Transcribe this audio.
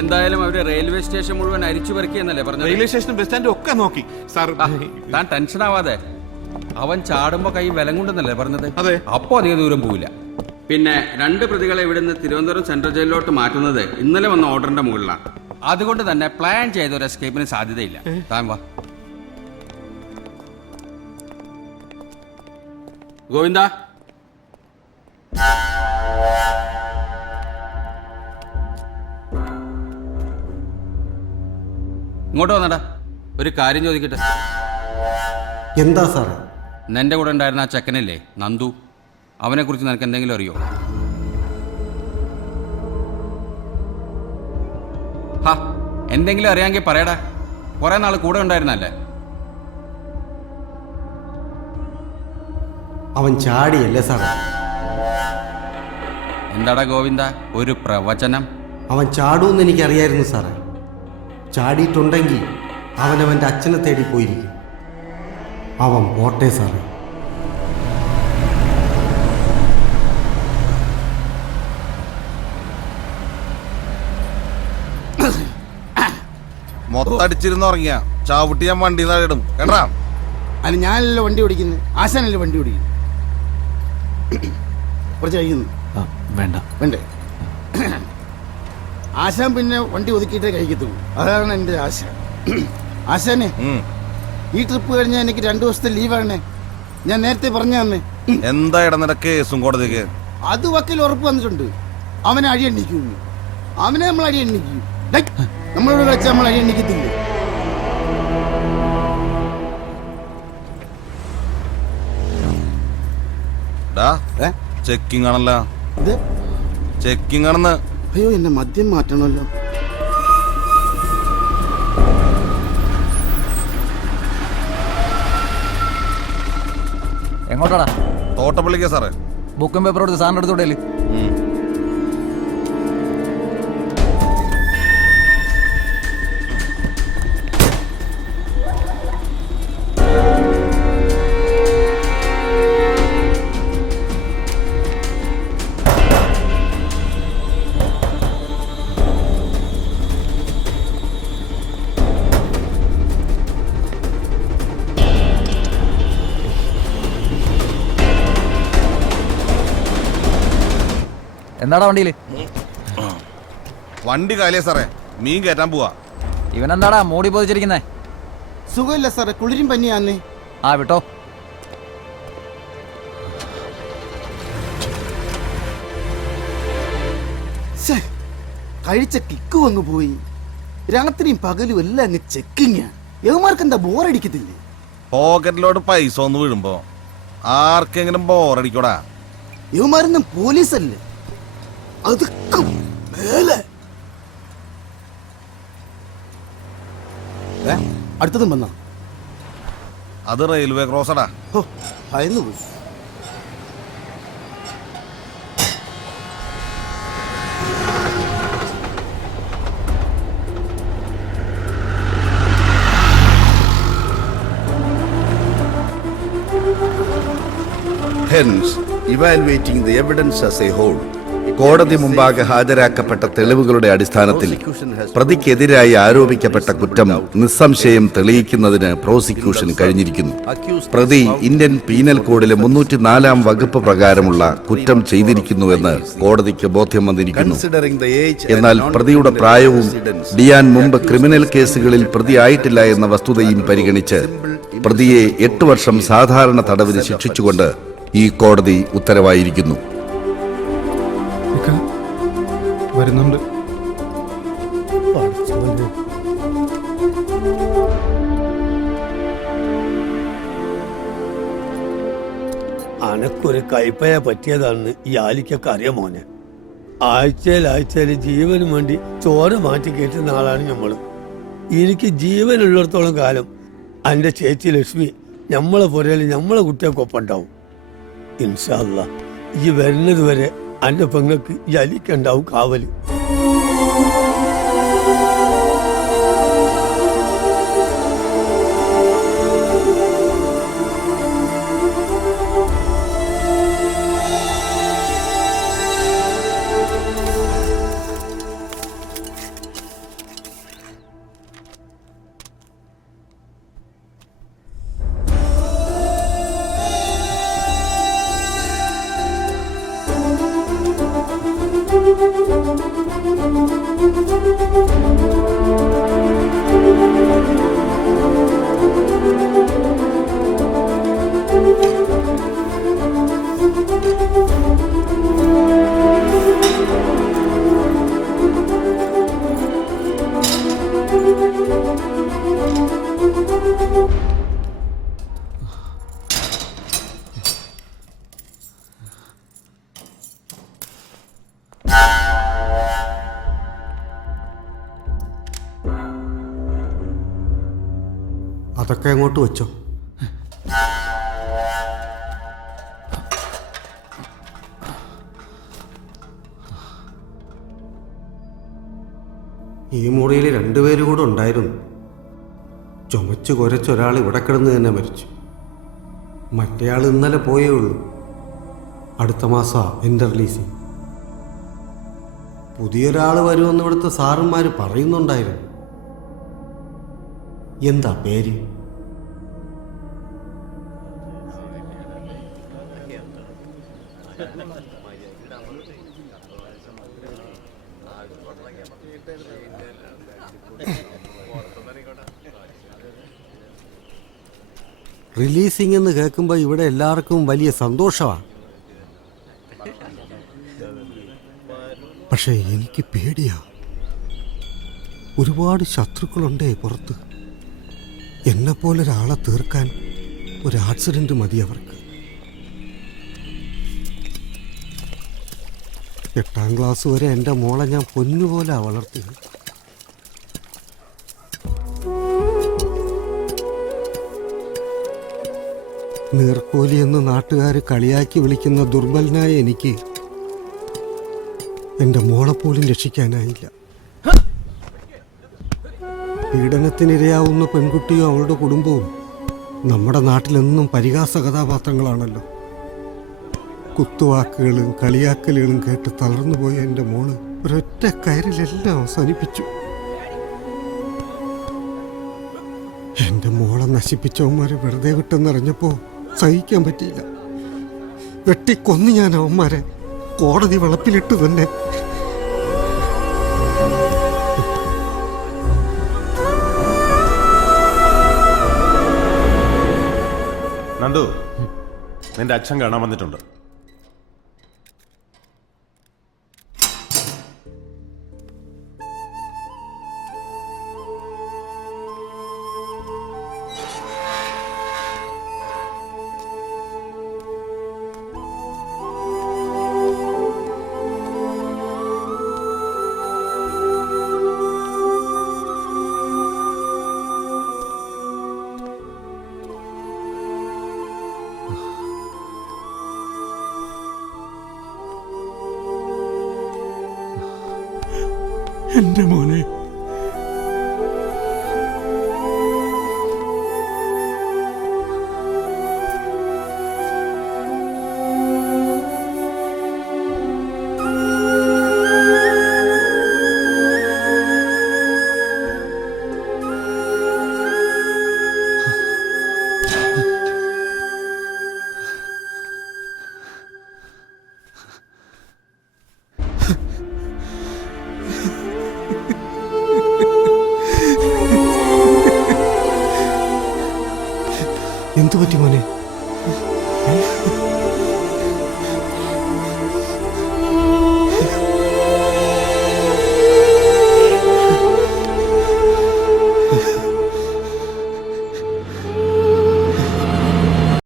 എന്തായാലും അവര് railway station മുഴുവൻ അരിച്ചു പറിക്കുന്നല്ലേ പറഞ്ഞത്. റെയിൽവേ സ്റ്റേഷനും ബസ് സ്റ്റാൻഡും ഒക്കെ നോക്കി സാർ. താൻ ടെൻഷൻ ആവാതെ, അവൻ ചാടുമ്പോ കൈ വിലങ്ങുണ്ടെന്നല്ലേ പറഞ്ഞത്. അതെ. അപ്പോ അധികം ദൂരം പോവില്ല. പിന്നെ 2 പ്രതികളെ ഇവിടുന്ന് തിരുവനന്തപുരം സെൻട്രൽ ജയിലിലോട്ട് മാറ്റുന്നത് ഇന്നലെ വന്ന ഓർഡറിന്റെ മുകളിലാണ്. അതുകൊണ്ട് തന്നെ പ്ലാൻ ചെയ്ത ഒരു എസ്കേപ്പിന് സാധ്യതയില്ല. താൻ വാ ഗോവിന്ദ. ഇങ്ങോട്ട് വന്നടാ, ഒരു കാര്യം ചോദിക്കട്ടെ. എന്താ സാറേ? നിന്റെ കൂടെ ഉണ്ടായിരുന്ന ആ ചെക്കനില്ലേ നന്ദു, അവനെ കുറിച്ച് നിനക്ക് എന്തെങ്കിലും അറിയോ? ഹാ, എന്തെങ്കിലും അറിയാമെങ്കിൽ പറയടാ. കുറെ നാൾ കൂടെ ഉണ്ടായിരുന്നല്ലേ. അവൻ ചാടിയല്ലേ സാറേ? എന്താടാ ഗോവിന്ദ ഒരു പ്രവചനം? അവൻ ചാടൂന്ന് എനിക്കറിയായിരുന്നു സാറേ. ചാടിയിട്ടുണ്ടെങ്കിൽ അവനവൻ്റെ അച്ഛനെ തേടി പോയിരിക്കും. അവൻ പോട്ടെ സാറേ. മൊത്തടിച്ചിരുന്ന് ഉറങ്ങിയ ചാവുട്ടി ഞാൻ വണ്ടി ഇടും കേട്ടാ. അല്ല, ഞാനല്ലോ വണ്ടി ഓടിക്കുന്നത്, ആശാനല്ലേ വണ്ടി ഓടിക്കുന്നു. കുറച്ച് കഴിക്കുന്നു വേണ്ട വേണ്ടേ? ആശാൻ പിന്നെ വണ്ടി ഒതുക്കിയിട്ടേ കഴിക്കത്തുള്ളൂ. അതാണ് എൻ്റെ ആശ. ആശാനെ, ഈ ട്രിപ്പ് കഴിഞ്ഞാൽ എനിക്ക് 2 ദിവസത്തെ ലീവാണ്. ഞാൻ നേരത്തെ പറഞ്ഞു തന്നെ. എന്താ ഇടന്നിട കേസും കോടതിക്ക്? അത് വക്കീൽ ഉറപ്പ് വന്നിട്ടുണ്ട്. അവനെ അടി എണ്ണിക്കുന്നു. അവനെ നമ്മൾ അടി എണ്ണിക്കും. നമ്മളോട് കളിച്ചാൽ നമ്മൾ അടി എണ്ണിക്കത്തില്ലേ? ചെക്കിംഗ് ആണല്ലോ. ഇത് ചെക്കിംഗ് ആണെന്ന്. അയ്യോ, എന്റെ മദ്യം മാറ്റണമല്ലോ. എങ്ങോട്ടാടാ? തോട്ടപ്പള്ളിക്കാ സാറേ. ബുക്കും പേപ്പറും എടുത്ത് സാറിൻ്റെ അടുത്തോട്ടേല്. എന്താടാ വണ്ടിയില്? വണ്ടി കാലിയാ സാറേ, മീൻ കയറ്റാൻ പോവാ. ഇവനെന്താടാ മൂടി പോതിച്ചിരിക്കുന്നേ? സുഖമില്ല സാറേ, കുളിരും പനിയാന്നേ. ആ വിട്ടോ. കഴിച്ച കിക്ക് വന്നു പോയി. രാത്രിയും പകലും എല്ലാം അങ്ങ് ചെക്കിങ്. യവന്മാർക്ക് എന്താ ബോറടിക്കത്തില്ലേ? പോക്കറ്റിലോട്ട് പൈസ ഒന്ന് വീഴുമ്പോ ആർക്കെങ്കിലും ബോറടിക്കോടാ? യവന്മാരൊന്നും പോലീസല്ലേ. അതൊക്കെ മേലെ. അടുത്തതും വന്ന അത് റെയിൽവേ ക്രോസടാ. ഭയന്നു പോയി. Hence, evaluating the evidence as a whole, കോടതി മുമ്പാകെ ഹാജരാക്കപ്പെട്ട തെളിവുകളുടെ അടിസ്ഥാനത്തിൽ പ്രതിക്കെതിരായി ആരോപിക്കപ്പെട്ട കുറ്റം നിസ്സംശയം തെളിയിക്കുന്നതിന് പ്രോസിക്യൂഷൻ കഴിഞ്ഞിരിക്കുന്നു. പ്രതി ഇന്ത്യൻ പീനൽ കോഡിലെ 304 വകുപ്പ് പ്രകാരമുള്ള കുറ്റം ചെയ്തിരിക്കുന്നുവെന്ന് കോടതിക്ക് ബോധ്യം വന്നിരിക്കുന്നു. എന്നാൽ പ്രതിയുടെ പ്രായവും ഡിയാൻ മുമ്പ് ക്രിമിനൽ കേസുകളിൽ പ്രതിയായിട്ടില്ല എന്ന വസ്തുതയും പരിഗണിച്ച് പ്രതിയെ 8 വർഷം സാധാരണ തടവിന് ശിക്ഷിച്ചുകൊണ്ട് ഈ കോടതി ഉത്തരവായിരിക്കുന്നു. വരുന്നുണ്ട്. അനക്കൊരു കൈപ്പയ പറ്റിയതാണെന്ന് ഈ ആലിക്കൊക്കെ അറിയാം മോനെ. ആഴ്ചയിൽ ജീവന് വേണ്ടി ചോര മാറ്റി കയറ്റുന്ന ആളാണ് നമ്മൾ. എനിക്ക് ജീവനുള്ളിടത്തോളം കാലം എൻ്റെ ചേച്ചി ലക്ഷ്മി നമ്മളെ പുരയിൽ നമ്മളെ കുട്ടികൾക്കൊപ്പം ഉണ്ടാവും. ഇൻഷാ അല്ലാഹ് ഈ വരുന്നത് വരെ എൻ്റെ പെങ്ങൾക്ക് ഈ അലിക്കുണ്ടാവും കാവല്. അതൊക്കെ അങ്ങോട്ട് വെച്ചോ. ഈ മുറിയിൽ രണ്ടുപേരും കൂടെ ഉണ്ടായിരുന്നു. ചുമച്ച് കുരച്ചൊരാൾ ഇവിടെ കിടന്ന് തന്നെ മരിച്ചു. മറ്റേയാൾ ഇന്നലെ പോയേ ഉള്ളൂ. അടുത്ത മാസമാണ് എൻ്റെ റിലീസിങ്. പുതിയൊരാൾ വരുമെന്ന് ഇവിടുത്തെ സാറന്മാർ പറയുന്നുണ്ടായിരുന്നു. എന്താ പേര്? റിലീസിംഗ് എന്ന് കേൾക്കുമ്പോൾ ഇവിടെ എല്ലാവർക്കും വലിയ സന്തോഷമാണ്. പക്ഷേ എനിക്ക് പേടിയാ. ഒരുപാട് ശത്രുക്കളുണ്ടേ പുറത്ത്. എന്നെപ്പോലെ ഒരാളെ തീർക്കാൻ ഒരു ആക്സിഡന്റ് മതി അവർക്ക്. 8ാം ക്ലാസ് വരെ എൻ്റെ മോളെ ഞാൻ പൊന്നുപോലെ വളർത്തിയത്. നീർക്കോലി എന്ന് നാട്ടുകാർ കളിയാക്കി വിളിക്കുന്ന ദുർബലനായ എനിക്ക് എൻ്റെ മോളെപ്പോലും രക്ഷിക്കാനായില്ല. പീഡനത്തിനിരയാവുന്ന പെൺകുട്ടിയും അവളുടെ കുടുംബവും നമ്മുടെ നാട്ടിലെന്നും പരിഹാസ കഥാപാത്രങ്ങളാണല്ലോ. കുത്തുവാക്കുകളും കളിയാക്കലുകളും കേട്ട് തളർന്നുപോയ എൻ്റെ മോള് ഒരൊറ്റ കയറിലെല്ലാം അവസാനിപ്പിച്ചു. എൻ്റെ മോളെ നശിപ്പിച്ചവന്മാരെ വെറുതെ വിട്ടെന്നറിഞ്ഞപ്പോൾ സഹിക്കാൻ പറ്റിയില്ല. വെട്ടിക്കൊന്നു ഞാൻ അവന്മാരെ കോടതി വളപ്പിലിട്ട് തന്നെ. നന്ദു, നിന്റെ അച്ഛൻ കാണാൻ വന്നിട്ടുണ്ട്. എൻ്റെ മോനെ, എന്തു പറ്റി മോനെ?